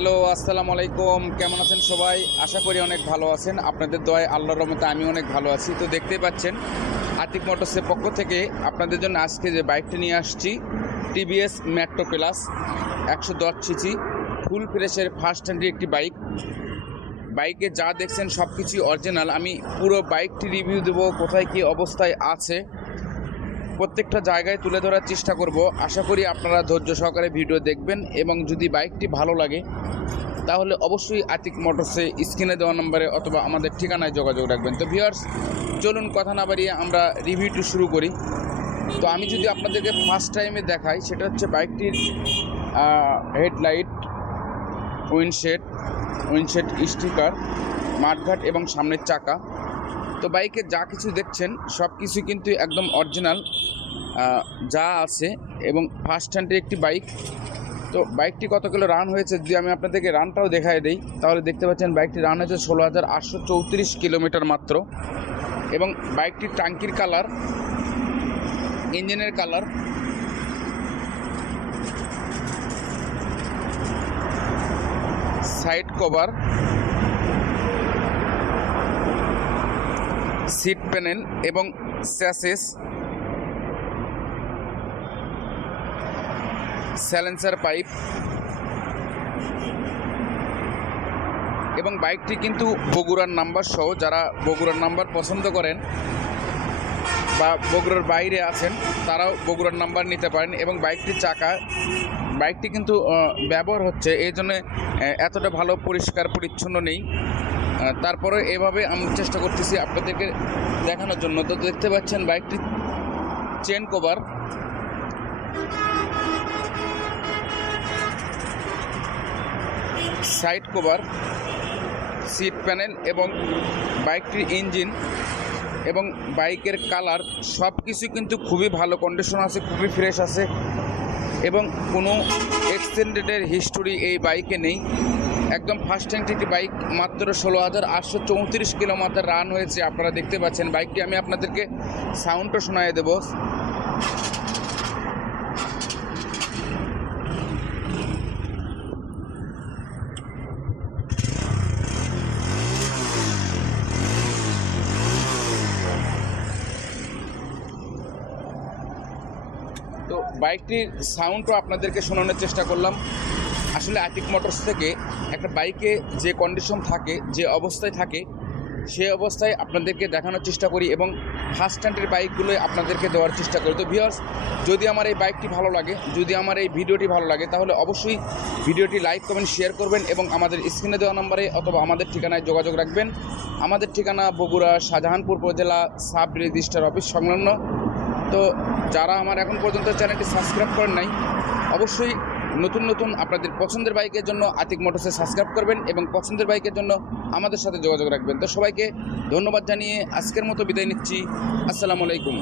Hello, আসসালামু আলাইকুম। কেমন আছেন সবাই? আশা করি অনেক ভালো আছেন। আপনাদের দয় আল্লাহর রহমতে আমি অনেক ভালো আছি। তো দেখতেই পাচ্ছেন, আতিক মোটরসের পক্ষ থেকে আপনাদের জন্য আজকে যে বাইকটি নিয়ে আসছি, টিভিএস মেট্রো প্লাস একশো দশ সিসি, ফুল ফ্রেশের ফার্স্ট হ্যান্ডের একটি বাইক। বাইকে যা দেখছেন সব কিছুই অরিজিনাল আমি পুরো বাইকটি রিভিউ দেবো, কোথায় কী অবস্থায় আছে। প্রত্যেকটা জায়গায় তুলে ধরার চেষ্টা করব। আশা করি আপনারা ধৈর্য সহকারে ভিডিও দেখবেন এবং যদি বাইকটি ভালো লাগে, তাহলে অবশ্যই আতিক মোটরসে স্ক্রিনে দেওয়া নম্বরে অথবা আমাদের ঠিকানায় যোগাযোগ রাখবেন। তো ভিউয়ার্স, চলুন কথা না বাড়িয়ে আমরা রিভিউটি শুরু করি। তো আমি যদি আপনাদেরকে ফার্স্ট টাইমে দেখাই, সেটা হচ্ছে বাইকটির হেডলাইট উইন্ডশেড উইন্ডশেড স্টিকার মাঠঘাট এবং সামনের চাকা। তো বাইকে যা কিছু দেখছেন, সব কিছু কিন্তু একদম অরিজিনাল যা আছে এবং ফার্স্ট হ্যান্ডের একটি বাইক তো বাইকটি কত কিলো রান হয়েছে, যদি আমি আপনাদেরকে রানটাও দেখায় দিই, তাহলে দেখতে পাচ্ছেন বাইকটি রান হয়েছে ষোলো হাজার আটশো চৌত্রিশ কিলোমিটার মাত্র। এবং বাইকটির টাঙ্কির কালার ইঞ্জিনের colour side cover seat panel এবং স্যাসেস, স্যালেন্সার পাইপ এবং বাইকটি কিন্তু বগুড়ার নাম্বার সহ যারা বগুড়ার নাম্বার পছন্দ করেন বা বগুড়ার বাইরে আছেন, তারাও বগুড়ার নাম্বার নিতে পারেন এবং বাইকটির চাকা, বাইকটি কিন্তু ব্যবহার হচ্ছে। এই জন্য এতটা ভালো পরিষ্কার পরিচ্ছন্ন নেই। তারপরে এভাবে আমি চেষ্টা করতেছি আপনাদেরকে দেখানোর জন্য। তো দেখতে পাচ্ছেন বাইকটি chain cover. Side cover, seat panel এবং বাইকটির ইঞ্জিন এবং বাইকের কালার সব কিছু কিন্তু খুবই ভালো কন্ডিশন আছে, খুবই ফ্রেশ আছে এবং কোনো এক্সটেন্ডেডের হিস্টোরি এই বাইকে নেই। একদম ফার্স্ট হ্যান্ড একটি বাইক মাত্র ষোলো হাজার আটশো চৌত্রিশ কিলোমিটার রান হয়েছে। আপনারা দেখতে পাচ্ছেন বাইকটি আমি আপনাদেরকে সাউন্ডও শোনায় দেবো। তো বাইকটির সাউন্ডও আপনাদেরকে শোনানোর চেষ্টা করলাম। আসলে আতিক মোটরস থেকে একটা বাইকে যে কন্ডিশন থাকে, যে অবস্থায় থাকে সেই অবস্থায় আপনাদেরকে দেখানোর চেষ্টা করি এবং ফার্স্ট স্ট্যান্ডের বাইকগুলোই আপনাদেরকে দেওয়ার চেষ্টা করি। তো ভিউয়ার্স যদি আমার এই বাইকটি ভালো লাগে, যদি আমার এই ভিডিওটি ভালো লাগে, তাহলে অবশ্যই ভিডিওটি লাইক কমেন্ট শেয়ার করবেন এবং আমাদের স্ক্রিনে দেওয়া নম্বরে অথবা আমাদের ঠিকানায় যোগাযোগ রাখবেন। আমাদের ঠিকানা বগুড়া, শাহজাহানপুর উপজেলা, সাব রেজিস্টার অফিস সংলগ্ন। তো যারা আমার এখন পর্যন্ত চ্যানেলটি সাবস্ক্রাইব করেন নাই, অবশ্যই নতুন নতুন আপনাদের পছন্দের বাইকের জন্য আতিক মোটরসে সাবস্ক্রাইব করবেন এবং পছন্দের বাইকের জন্য আমাদের সাথে যোগাযোগ রাখবেন। তো সবাইকে ধন্যবাদ জানিয়ে আজকের মতো বিদায় নিচ্ছি। আসসালামু আলাইকুম।